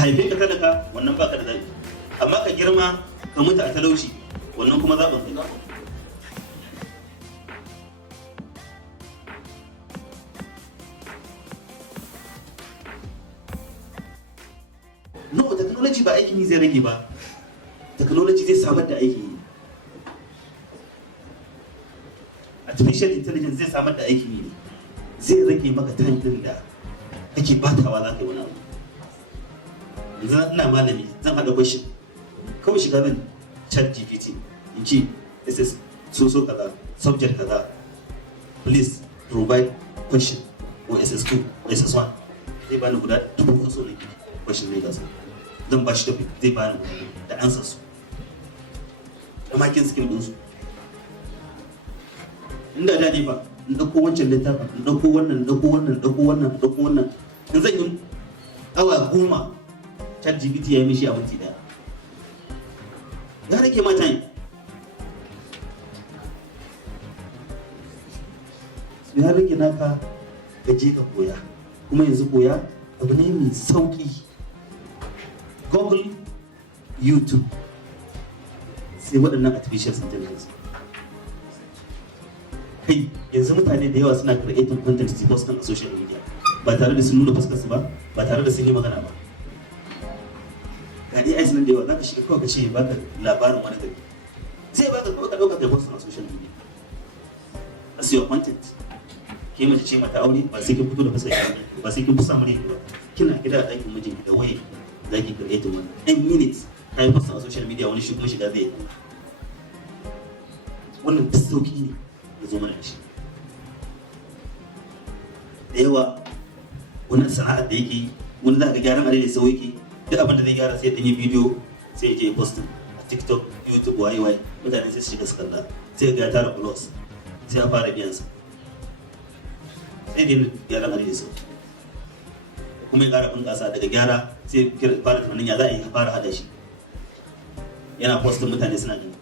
haife ka talaka wannan baka da zaɓi, amma ka girma ka mutu a talauci wannan kuma zaɓin ka. No, technology ba aikin yi zai rage ba, technology zai samar da aikin yi. Artificial intelligence zai samar da aikin yi ne, zai rage maka time din da kake batawa za ka yi wani abu. Yanzu ina malami zan haɗa question, kawai shiga zan chat GPT in ce SS so kaza, subject kaza, please provide question or SS2 or SS1. Zai bani guda 1000 so ne question ne gasa. Zan ba shi topic zai bani da answer su. Da makin skill din su. Inda daɗi ba, in ɗauko wancan littafin, in ɗauko wannan, in zan yi awa 10 chat GPT ya yi mishi a minti ɗaya. Ya rage ma time. Ya rage naka ka je ka koya, kuma yanzu koya abu ne mai sauƙi. Google, YouTube, sai waɗannan artificial intelligence. Kai yanzu mutane da yawa suna creating content su post a social media ba tare da sun nuna fuskarsu ba tare da sun yi magana ba. Ga AI nan da yawa za ka shiga kawai ka ce baka labarin wani gari, zai baka kawai ka ɗauka kai post a social media. That's your content. Ke mace ce mata aure ba sai kin fito da fuskar ki ba sai kin fusa mure ba. Kina gida a ɗakin mijinki da waye za ki creating wani 10 minutes ka yi post a social media, wani shi kuma shiga zai yi. Wannan duk sauki ne ya zo mana da shi. Da yawa wani sana'ar da yake wani za ka gyaran adai da sau yake, duk abin da zai gyara sai ya yi bidiyo sai ya je posting a TikTok, YouTube, waye mutane sai su shiga su kalla, sai ga ya tara plus sai a fara biyan sa, sai da gyaran adai da sau kuma ya ƙara bunƙasa daga gyara sai fara tunanin ya za a yi fara hada shi, yana posting mutane suna gani.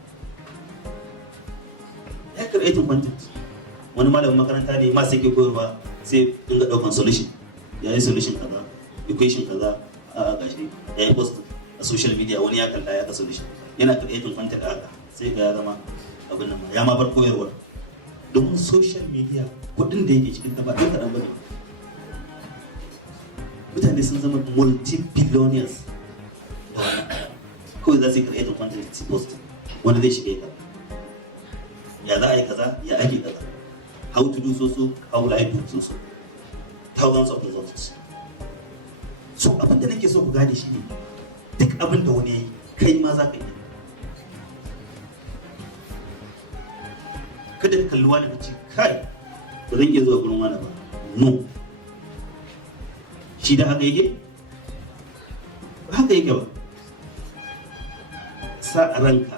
Ya creating content. Wani malamin makaranta ne ma sai ke koyarwa sai dinga daukan solution, ya yi solution kaza, equation kaza, a gashi ya yi post a social media, wani ya kalla ya ka solution, yana creating content haka sai ga ya zama abin nan ya ma bar koyarwa. Domin social media kudin da yake cikin ta ba ɗan kaɗan ba ne. Mutane sun zama multi-billionaires da wannan kawai za su yi creating content su post wanda zai shiga ya ya za a yi kaza, ya ake kaza, how to do so, how will I do so, thousands of results. So abin da nake so ku gane shi ne duk abin da wani ya yi kai ma za ka yi. Kada ka kalli wani ka ce kai ba zan iya zuwa gurin wani ba, no. Shi da haka yake? Ba haka yake ba. Sa a ranka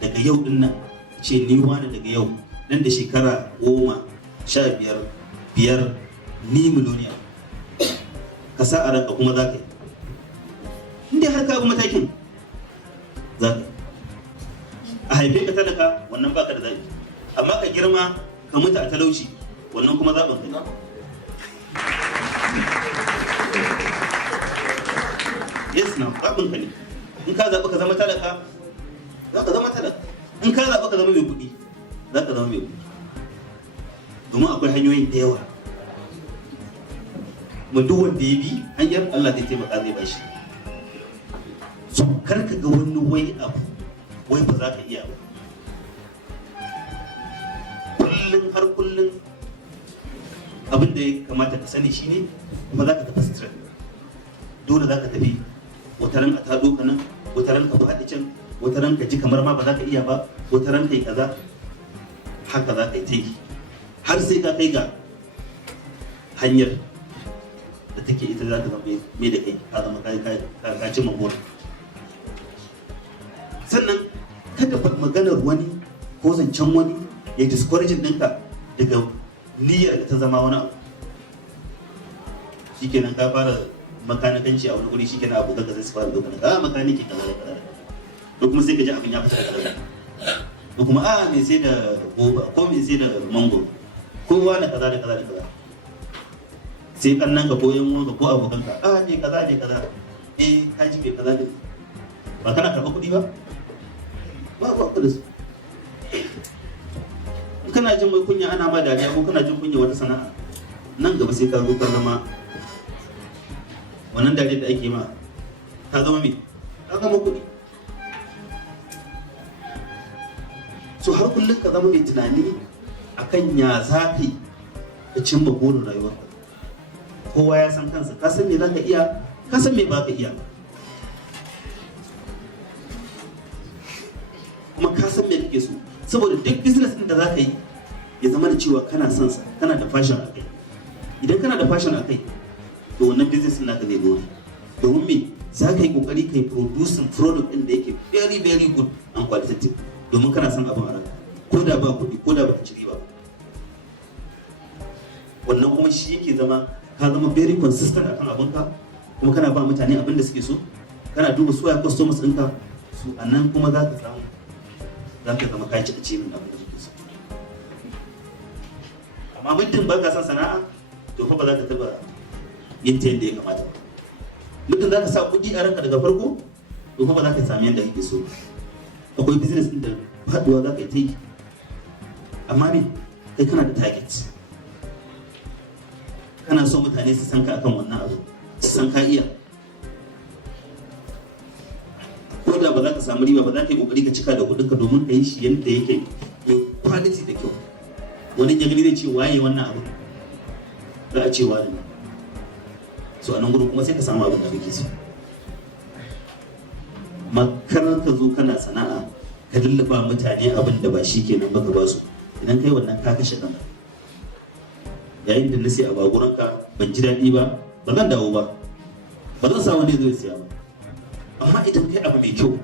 daga yau din nan ce ni wani daga yau nan da shekara 10, 15, 5 ni miliyoniya. Ka sa a ranka kuma za ka yi. Inda har ka bi matakin za ka yi. A haife ka talaka wannan baka da zaɓi, amma ka girma ka mutu a talauci wannan kuma zaɓin ka. Yes na zaɓin ka ne. In ka zaɓi ka zama talaka za ka zama talaka, in ka zaɓi ka zama mai kuɗi za ka zama mai kuɗi. Domin akwai hanyoyin da yawa, kuma duk wanda ya bi hanyar Allah zai taimaka zai bashi. So kar ka ga wani wai abu wai ba za ka iya ba. Kullum abin da ya kamata ka sani shine ba za ka tafi straight. Dole za ka tafi wataran a taɗo ka nan, wataran ka haɗe can, wataran ka ji kamar ma ba za ka iya ba, wataran ka yi kaza, haka za ka yi ta yi har sai ka kai ga hanyar da take ita za ta zama mai da kai ka zama ka ci mahora. Sannan kada maganar wani ko zancen wani ya discouraging ɗinka daga niyyar da ta zama wani abu. Shikenan ka fara makanikanci a wani guri, shikenan abokan ka sai su fara dokar makaniki kaza da kaza, ko kuma sai ka ji abin ya fita daga daga, ko kuma mai sai da goba ko mai sai da mango ko wani kaza da kaza da kaza, sai kannan ka ko yan uwanka ko abokan ka ne kaza kaji mai kaza din ba kana karɓar kuɗi ba ba da su. Kana jin mai kunya ana ma dariya ko kana jin kunya wata sana'a, nan gaba sai ka zo ka zama wannan dariyar da ake ma ka zama me ka zama kuɗi. So har kullum ka zama mai tunani akan ya za ka yi ka cimma burin rayuwa. Kowa ya san kansa, ka san me za ka iya, ka san me ba ka iya, kuma ka san me kake so. Saboda duk business din da za ka yi ya zama da cewa kana son sa, kana da passion a kai. Idan kana da passion a kai, to wannan business din naka zai dore. Domin me za ka yi kokari ka yi producing product din da yake very very good and qualitative, domin kana son abin a ranka, ko da ba kuɗi ko da ba ka ci riba. Wannan kuma shi yake zama ka zama very consistent akan abinka, kuma kana ba mutane abin da suke so, kana duba su ya customers ɗinka, su a nan kuma za ka samu, za ka zama kaci a cikin abin da suke so. Amma muddin ba ka son sana'a, to fa ba za ka taɓa yin ta yadda ya kamata ba. Muddin za ka sa kuɗi a ranka daga farko, to fa ba za ka sami yadda kake so. Akwai business ɗin da haɗuwa za ka yi ta yi, amma me kai kana da target. Kana so mutane su san ka akan wannan abu, su san ka iya. Ko da ba za ka samu riba ba, za ka yi kokari ka cika da kuɗinka domin ka yi shi yadda yake quality da kyau. Wani ya gani zai ce waye wannan abu, za a ce wani. So a nan gurin kuma sai ka samu abin da kake so. Makarar ka zo kana sana'a ka lullaba mutane abin da ba shi kenan ba ka ba su, idan kai wannan ka kashe kanka. Yayin da na sai a baguranka ban ji daɗi ba, ba zan dawo ba, ba zan sa wani zai siya ba. Amma idan kai abu mai kyau,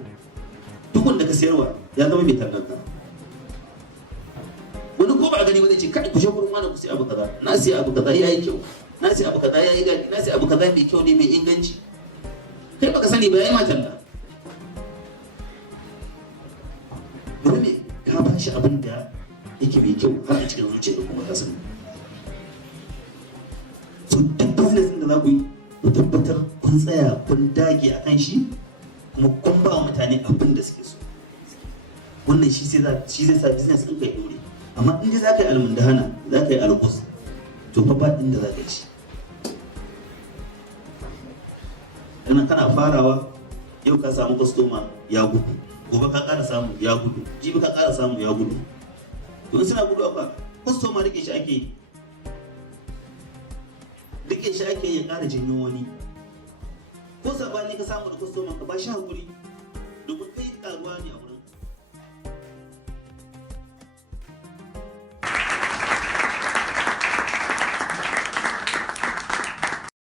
duk wanda ka sayarwa ya zama mai tallanka. Wani ko ba a gani ba zai ce kai ku je gurin wani ku sai abu kaza, na sai abu kaza ya yi kyau, na sai abu kaza ya yi daɗi, na sai abu kaza mai kyau ne mai inganci. Kai baka sani ba ya yi ma talla. Domin me ka ba shi abin da yake mai kyau har a cikin zuciya kuma ka sani. So duk business da za ku yi, ku tabbatar kun tsaya kun dage a kan shi, kuma kun ba wa mutane abin da suke so. Wannan shi zai sa business ɗin ka yi dore. Amma in dai za ka yi almundahana, za ka yi alkus, to fa ba inda za ka ci. Kana farawa yau ka samu customer ya gudu, gobe ka ƙara samu ya gudu, jibi ka ƙara samu ya gudu. To in suna gudu a customer rike shi ake yi. Rike shi ake ya ƙara janyo wani. Ko sabani ka samu da customer ka ba shi hakuri, domin kai karuwa ne a wurin.